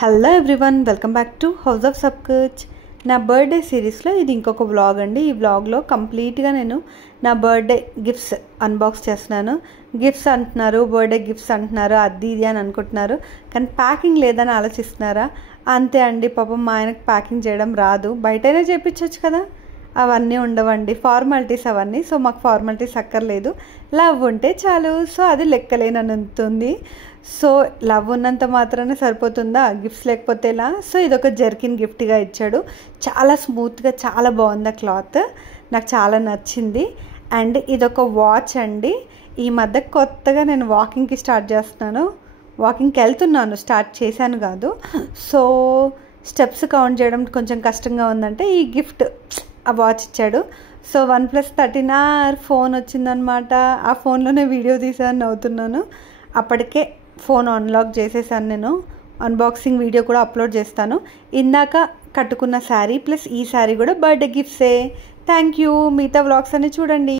Hello everyone, welcome back to house of Sab Kuch. నా birthday సిరీస్లో ఇది ఇంకొక వ్లాగ్ అండి. ఈ వ్లాగ్లో కంప్లీట్గా నేను నా బర్త్డే గిఫ్ట్స్ అన్బాక్స్ చేస్తున్నాను. గిఫ్ట్స్ అంటున్నారు, బర్త్డే గిఫ్ట్స్ అంటున్నారు, అది ఇది అని అనుకుంటున్నారు, కానీ ప్యాకింగ్ లేదని ఆలోచిస్తున్నారా? అంతే అండి, పాపం మా ఆయనకు ప్యాకింగ్ చేయడం రాదు, బయటనే చేయించవచ్చు కదా. అవన్నీ ఉండవండి, ఫార్మాలిటీస్ అవన్నీ. సో మాకు ఫార్మాలిటీస్ అక్కర్లేదు, లవ్ ఉంటే చాలు. సో అది లెక్కలేనంతుంది. సో లవ్ ఉన్నంత మాత్రాన సరిపోతుందా, గిఫ్ట్స్ లేకపోతే ఎలా? సో ఇదొక జర్కిన్ గిఫ్ట్గా ఇచ్చాడు. చాలా స్మూత్గా, చాలా బాగుంది ఆ క్లాత్, నాకు చాలా నచ్చింది. అండ్ ఇదొక వాచ్ అండి. ఈ మధ్య కొత్తగా నేను వాకింగ్కి స్టార్ట్ చేస్తున్నాను, వాకింగ్కి వెళ్తున్నాను, స్టార్ట్ చేశాను కాదు. సో స్టెప్స్ కౌంట్ చేయడం కొంచెం కష్టంగా ఉందంటే ఈ గిఫ్ట్ ఆ వాచ్ ఇచ్చాడు. సో OnePlus 13R ఫోన్ వచ్చిందనమాట. ఆ ఫోన్లోనే వీడియో తీసాను, నవ్వుతున్నాను. అప్పటికే ఫోన్ అన్లాక్ చేసేసాను నేను. అన్బాక్సింగ్ వీడియో కూడా అప్లోడ్ చేస్తాను. ఇందాక కట్టుకున్న శారీ ప్లస్ ఈ శారీ కూడా బర్త్డే గిఫ్ట్సే. Thank you. మిగతా వ్లాగ్స్ అన్ని చూడండి.